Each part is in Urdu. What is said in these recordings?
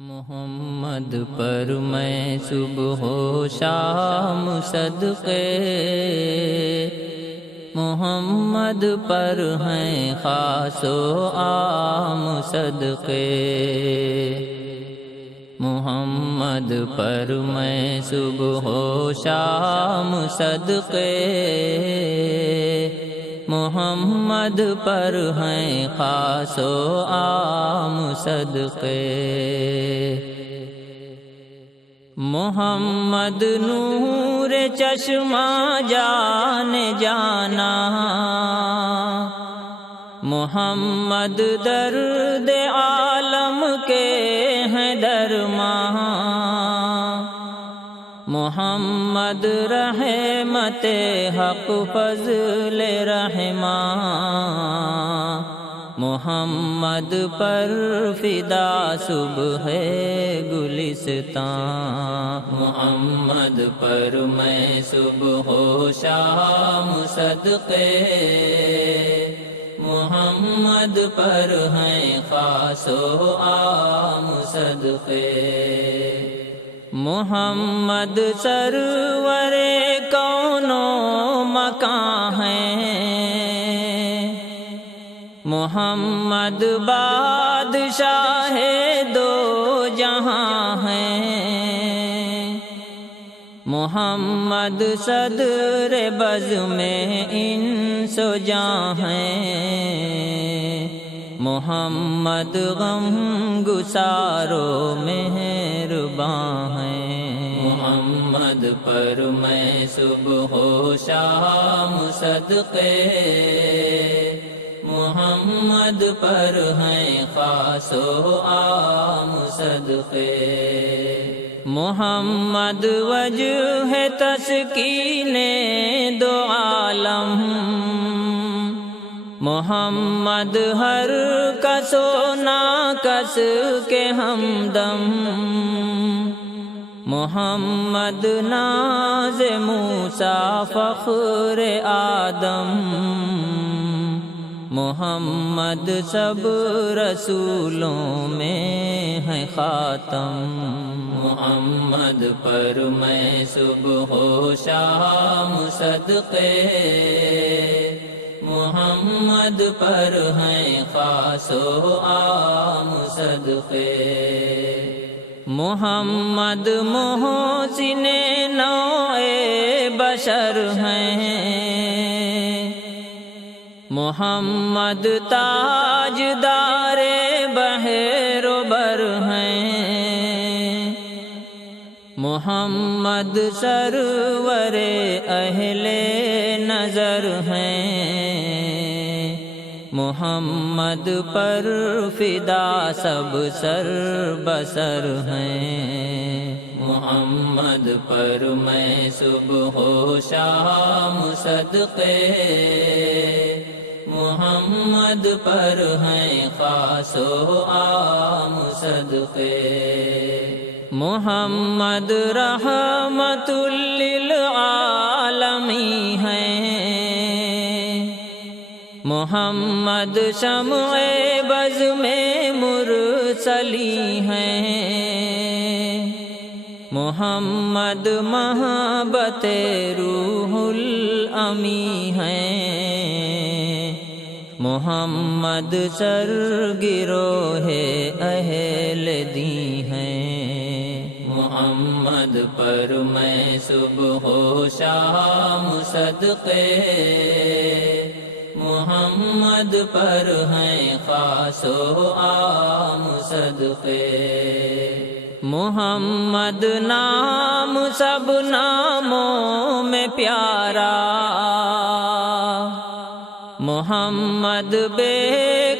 محمد پر میں صبح و شام صدقے، محمد پر ہیں خاص و عام صدقے، محمد پر میں صبح و شام صدقے، محمد پر ہیں خاص و عام صدقے، محمد نور چشمہ جان جانا، محمد درد عالم کے ہیں درماں، محمد رحمت حق فضل رحماں، محمد پر فدا صبح گلستاں، محمد پر میں صبح و شام صدقے، محمد پر ہیں خاص و عام صدقے، محمد سرور کون و مکان ہیں، محمد بادشاہ دو جہاں ہیں، محمد صدر بزم انس و جاں ہیں، محمد غم گسارو مہرباں ہیں، محمد پر میں صبح و شام صدقے، محمد پر ہیں خاص و عام صدقے، محمد وجہ تسکین دو عالم، محمد ہر کس و ناکس کے ہمدم، محمد ناز موسیٰ فخر آدم، محمد سب رسولوں میں ہے خاتم، محمد پر میں صبح و شام صدقے، محمد پر ہیں خاص و عام صدقے، محمد محسن نوع بشر ہیں، محمد تاجدار بحر و بر ہیں، محمد سرور اہل نظر ہیں، محمد پر فدا سب سر بسر ہیں، محمد پر میں صبح و شام صدقے، محمد پر ہیں خاص و عام صدقے، محمد رحمت للعالمین ہیں، محمد شمع بز میں مرسلی ہیں، محمد محبت روح الامی ہیں، محمد سر گروہ اہل دی ہیں، محمد پر میں صبح و شام صدقے، محمد پر ہیں خاص و عام صدقے، محمد نام سب ناموں میں پیارا، محمد بے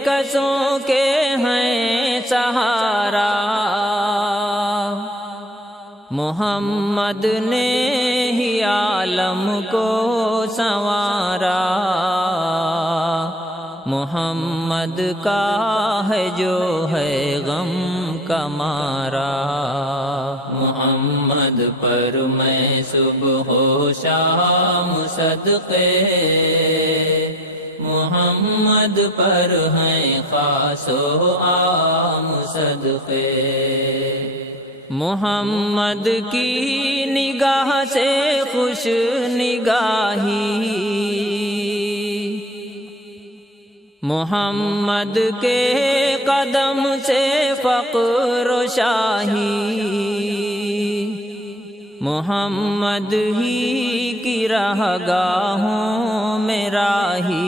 کسوں کے ہیں سہارا، محمد نے ہی عالم کو سنوارا، محمد کا ہے جو ہے غم کا مارا، محمد پر میں صبح و شام صدقے، محمد پر ہیں خاص و عام صدقے، محمد کی نگاہ سے خوش نگاہی، محمد کے قدم سے فقر و شاہی، محمد ہی کی راہ گاہوں میں راہی،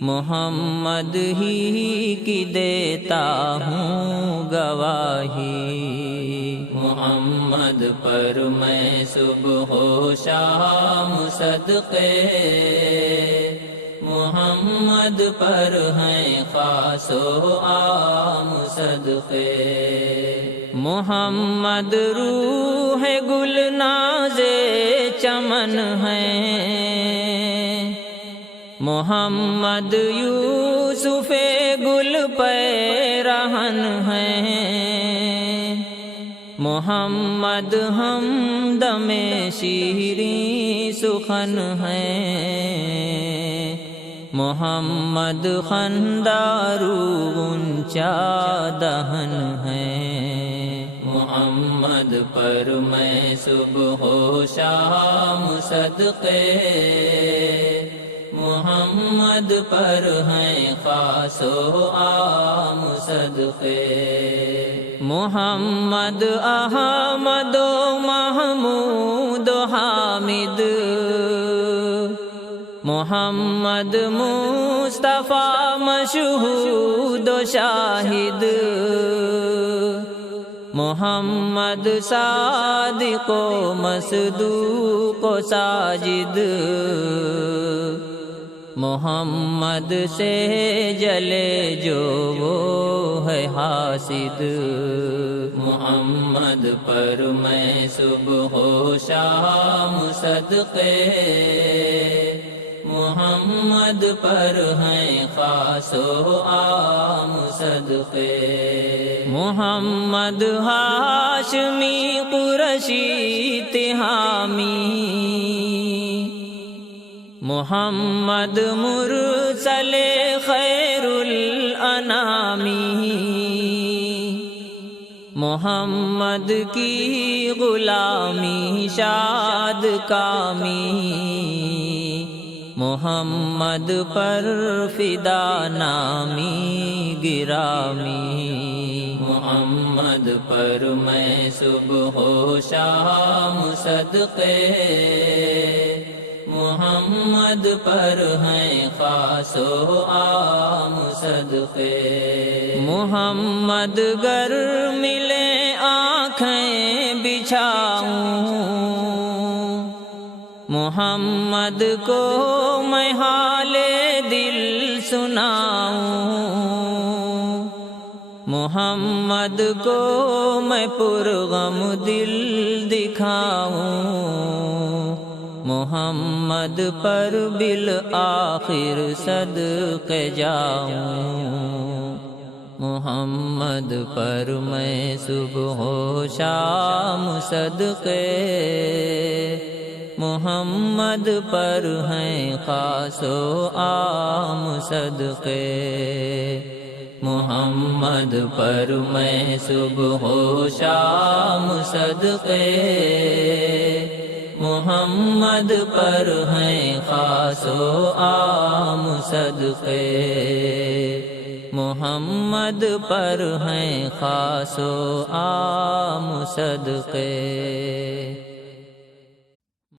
محمد ہی کی دیتا ہوں گواہی، محمد پر میں صبح و شام صدقے، محمد پر ہیں خاص و عام صدقے، محمد روح گل ناز چمن ہے، محمد یوسف گل پیرہن ہے، محمد ہمدم شیریں سخن ہے، محمد خندارو اونچا دہن ہے، محمد پر میں صبح و شام صدقے، محمد پر ہیں خاص و عام صدقے، محمد احمد و محمود و حامد، محمد مصطفیٰ مشہود و شاہد، محمد صادق و مصدوق و ساجد، محمد سے جلے جو وہ ہے حاسد، محمد پر میں صبح و شام صدقے، محمد پر ہیں خاص و عام صدقے، محمد ہاشمی قرشی تہامی، محمد مرسل خیر الانامی، محمد کی غلامی شاد کامی، محمد پر فدا نامی گرامی، محمد پر میں صبح و شام صدقے، محمد پر ہیں خاص و عام صدقے، محمد گر ملے آنکھیں بچھاؤں، محمد کو میں حال دل سناؤں، محمد کو میں پرغم دل دکھاؤں، محمد پر بالآخر صدقے جاؤں، محمد پر میں صبح و شام صدقے، محمد پر ہیں خاص و عام صدقے، محمد پر میں صبح و شام صدقے، محمد پر ہیں خاص و عام صدقے، محمد پر ہیں خاص و عام صدقے۔